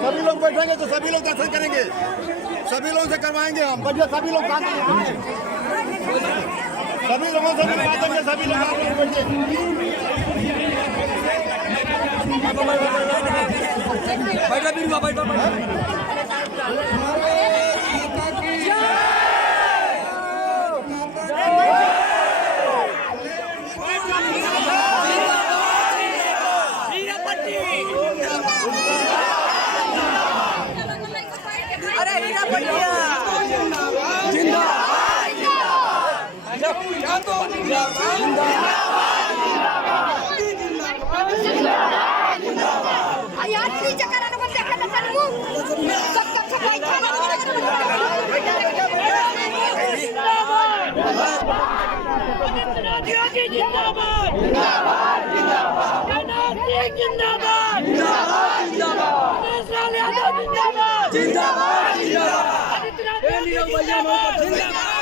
सभी लोग बैठेंगे तो सभी लोग दर्शन करेंगे, सभी लोगों से करवाएंगे हम। बढ़िया सभी लोग काम करेंगे, सभी लोगों से मिलवा देंगे, सभी लोग आप लोग बैठे। बैठा भी हुआ, बैठा जिंदाबाद।